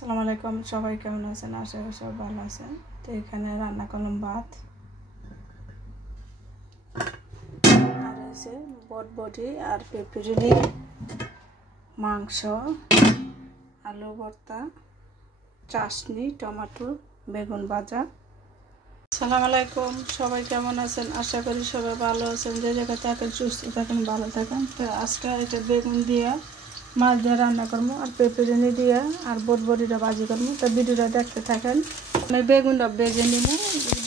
আসসালামু আলাইকুম, সবাই কেমন আছেন? আশা করি সব ভালো আছেন। তো এখানে রান্না করলাম ভাত আর হয়েছে বটবটি আর পেঁপেরি, মাংস, আলু ভর্তা, চাটনি, টমেটো, বেগুন ভাজা। আসসালামু আলাইকুম, সবাই কেমন আছেন? আশা করি সবাই ভালো আছেন। যে জায়গায় থাকেন সুস্থ থাকেন, ভালো থাকেন। তো আজকে এটা বেগুন দিয়ে মাছ দিয়ে রান্না করবো আর পেঁপেরি দিয়ে আর বটবটিটা ভাজি করবো। তো ভিডিওটা দেখতে থাকেন। আমি বেগুনটা বেজে নিব,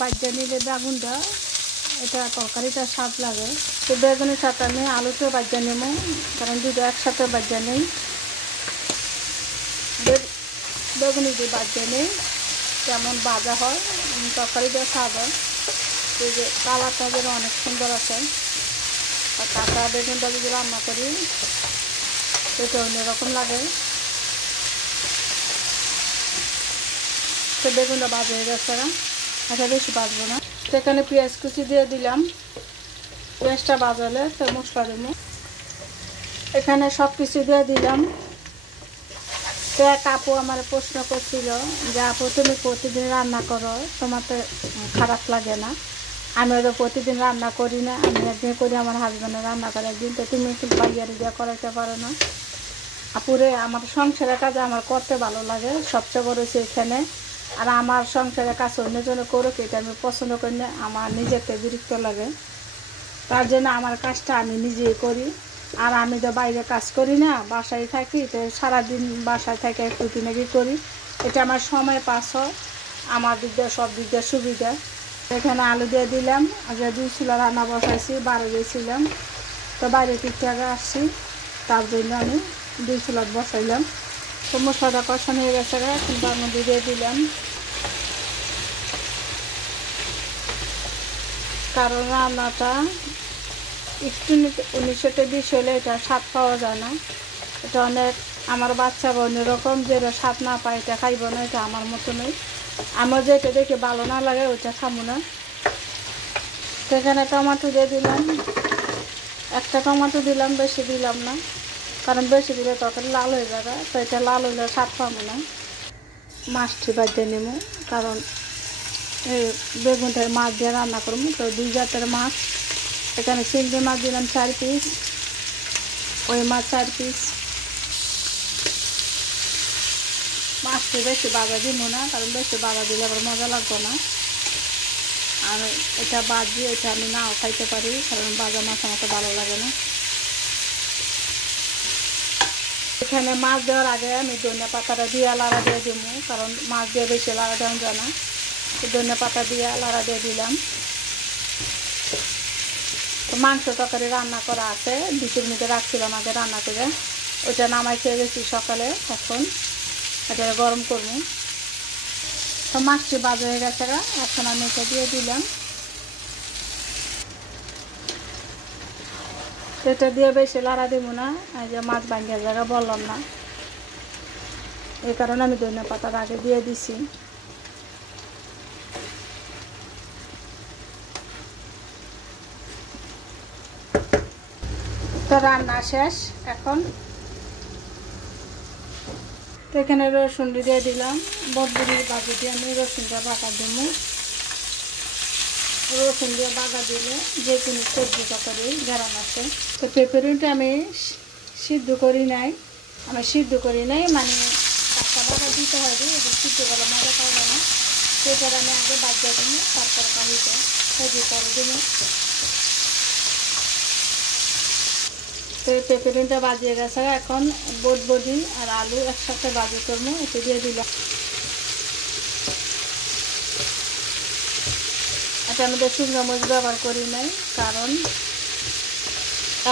বাজিয়ে নিলে বেগুনটা এটা তরকারিটা স্বাদ লাগে। তো বেগুনের সাথে আমি আলুতেও বাজিয়ে নেব, কারণ দুটো একসাথে বাজিয়ে নেই। বেগুনি দিয়ে বাজিয়ে নেই, কেমন ভাজা হয় তরকারিটা স্বাদ হয়। এই যে কালারটা যেন অনেক সুন্দর আছে। আর কাঁচা বেগুনটা যদি রান্না করি এটা অন্যরকম লাগে। তো বেগুনটা ভাজা হয়ে গেছে না, এটা বেশি ভাজবো না। তো এখানে পেঁয়াজ কুচি দিয়ে দিলাম, পেঁয়াজটা ভাজালে তো মশলা দেবো। এখানে সব কিছু দিয়ে দিলাম। তো এক আপু আমার প্রশ্ন করছিল যে আপু তুমি প্রতিদিন রান্না করো, তোমার তো খারাপ লাগে না? আমি তো প্রতিদিন রান্না করি না, আমি একদিন করি, আমার হাজব্যান্ডে রান্না করে একদিন। তো তুমি একটু বাইয়ারি দিয়ে করাইতে পারো না? আপুরে, আমার সংসারের কাজ আমার করতে ভালো লাগে, সবচেয়ে বড় হচ্ছে এখানে। আর আমার সংসারের কাজ অন্যজন করুক এটা আমি পছন্দ করি না, আমার নিজেকে বিরক্ত লাগে। তার জন্য আমার কাজটা আমি নিজেই করি। আর আমি তো বাইরে কাজ করি না, বাসায় থাকি। তো সারাদিন বাসায় থেকে একটু কিনাকি করি, এটা আমার সময় পাস হয়, আমার দিক দিয়ে সব দিক দিয়ে সুবিধা। এখানে আলু দিয়ে দিলাম। আগে 2 চুলা রান্না বসাইছি, 12 দিয়েছিলাম। তো বাইরে থেকে আসছি, তার জন্য আমি 2 চুলা বসাইলাম। তো মশলাটা কষানো হয়ে গেছে, এখন তার মধ্যে দিয়ে দিলাম। কারণ রান্নাটা একটু 1920 হলে এটা স্বাদ পাওয়া যায় না। এটা অনেক, আমার বাচ্চা বা অন্যরকম যেটা স্বাদ না পায় এটা খাইব না, এটা আমার মতো নই। আমার যেটা দেখে ভালো না লাগে ওইটা খাবো না। তো এখানে টমেটো দিয়ে দিলাম, একটা টমেটো দিলাম, বেশি দিলাম না, কারণ বেশি দিলে তরকারি লাল হয়ে যাবে। তো এটা লাল হইলে স্বাদ পাবো না। মাছটি বাজিয়ে নেব, কারণ এই বেগুনটায় মাছ দিয়ে রান্না করবো। তো 2 জাতের মাছ, এখানে চিংড়ি মাছ দিলাম 4 পিস, ওই মাছ 4 পিস। মাছটি বেশি বাজা দিব না, কারণ বেশি বাজা দিলে আবার মজা লাগবে না। আর এটা বাজি, এটা আমি নাও খাইতে পারি, কারণ বাজা মাছ আমাকে ভালো লাগে না। এখানে মাছ দেওয়ার আগে আমি ধনিয়া পাতাটা দিয়ে লাড়া দিয়ে দেবো, কারণ মাছ দিয়ে বেশি লাড়া দেওয়া যায় না। ধনিয়া পাতা দিয়ে লাড়া দিয়ে দিলাম। তো মাংস তরকারি রান্না করা আছে, 20 মিনিটে রাখছিলাম আগে রান্না করে, ওইটা নামাই খেয়ে গেছি সকালে। এখন এটা গরম করবো। তো মাছটি ভাজা হয়ে গেছে, এখন আমি এটা দিয়ে দিলাম। এটা দিয়ে বেশি লাড়া দেবো না, এই যে মাছ ভাঙ্গের জায়গা বললাম না, এই কারণে আমি ধনিয়া পাতার আগে দিয়ে দিছি। তো রান্না শেষ এখন। তো এখানে রসুন দিয়ে দিলাম, বটবটির বাজি দিয়ে আমি রসুনটা বাটা দেবো। রসুন দিয়ে বাগা দিলে যে কোনো সবজি তরকারি গরম আছে। তো পেঁপেরিটা আমি সিদ্ধ করি নাই, মানে কাঁচা বাগা দিতে হবে, সিদ্ধ করে মজা পাবো না। সেটার আমি আগে বাজিয়ে দেবো, তারপর কাহিটা সেদ্ধ করে দেবো। তো পেঁপেরিটা বাজিয়ে গেছে, এখন বটবটি আর আলু একসাথে বাজি করবো, এটা দিয়ে দিলাম। এটা আমাদের শুকনো মরিচ ব্যবহার করি নাই, কারণ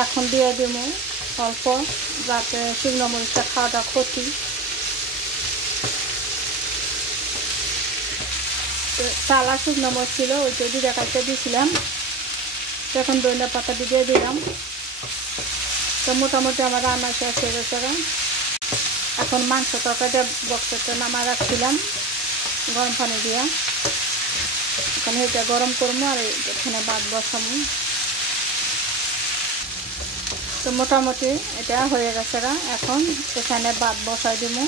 এখন দিয়ে দেবো অল্প, যাতে শুকনো মরিচটা খাওয়াটা ক্ষতি। চালা শুকনো মরিচ ছিল, ওইটা দিয়ে কাটতে দিয়েছিলাম। এখন ধনিয়া পাতা দিয়ে দিলাম। তো মোটামুটি আমার রান্না শেষ হয়ে গেছে। এখন মাংস তরকারিটা বক্সটা নামায় রাখছিলাম গরম পানি দিয়ে, এখন এটা গরম করবো আর এখানে ভাত বসাবো। তো মোটামুটি এটা হয়ে গেছে, এখন এখানে ভাত বসাই দেবো।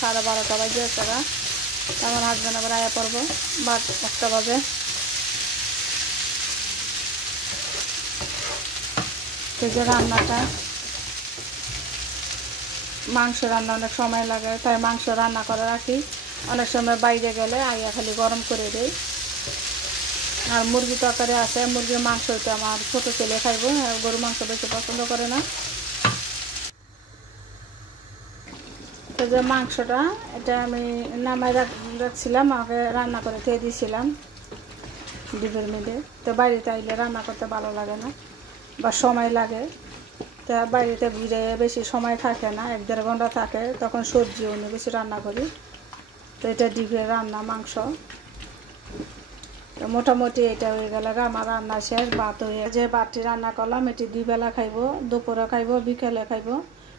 12:30 বাজে টাকা। আমার হাজব্যান্ড আবার আয়া পড়বো 1টা বাজে। এই যে রান্নাটা, মাংস রান্না অনেক সময় লাগে, তাই মাংস রান্না করে রাখি। অনেক সময় বাইরে গেলে আইয়া খালি গরম করে দেই। আর মুরগি তরকারি আছে, মুরগির মাংস তো আমার ছোটো ছেলে খাইব, গরু মাংস বেশি পছন্দ করে না। তো যে মাংসটা এটা আমি নামাই রাখছিলাম, আগে রান্না করে খেয়ে দিয়েছিলাম ডিপের মধ্যে। তো বাড়িতে আইলে রান্না করতে ভালো লাগে না বা সময় লাগে, তা বাড়িতে ঘুরে বেশি সময় থাকে না, 1-1.5 ঘন্টা থাকে, তখন সবজি অন্য কিছু রান্না করি। তো এটা ডিপের রান্না মাংস। তো মোটামুটি এটা হয়ে গেলে আমার রান্না শেষ। ভাত হয়ে যে ভাতটি রান্না করলাম এটি 2 বেলা খাইব, দুপুরে খাইব, বিকেলে খাইব।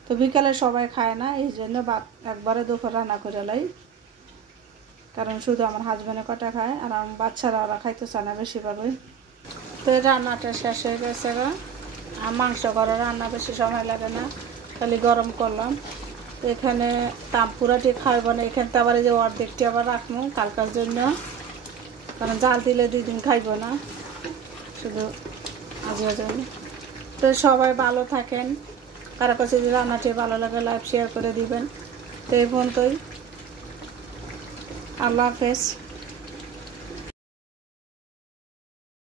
তো বিকেলে সবাই খায় না, এই জন্য ভাত একবারে দুপুর রান্না করে লাই, কারণ শুধু আমার হাজব্যান্ডে কটা খায়, আর আমার বাচ্চারা ওরা খাইতে চায় না বেশিরভাগই। তো রান্নাটা শেষ হয়ে গেছে। আর মাংস করে রান্না বেশি সময় লাগে না, খালি গরম করলাম। তো এখানে পুরাটি খাইব না, এখানে তো আবার এই যে অর্ধেকটি আবার রাখবো কালকার জন্য, কারণ জাল দিলে 2 দিন খাইব না, শুধু আজকের জন্য। তো সবাই ভালো থাকেন, কারো কাছে যদি রান্নাটি ভালো লাগে লাইক শেয়ার করে দিবেন। তো এই পর্যন্তই, আল্লাহ হাফেজ।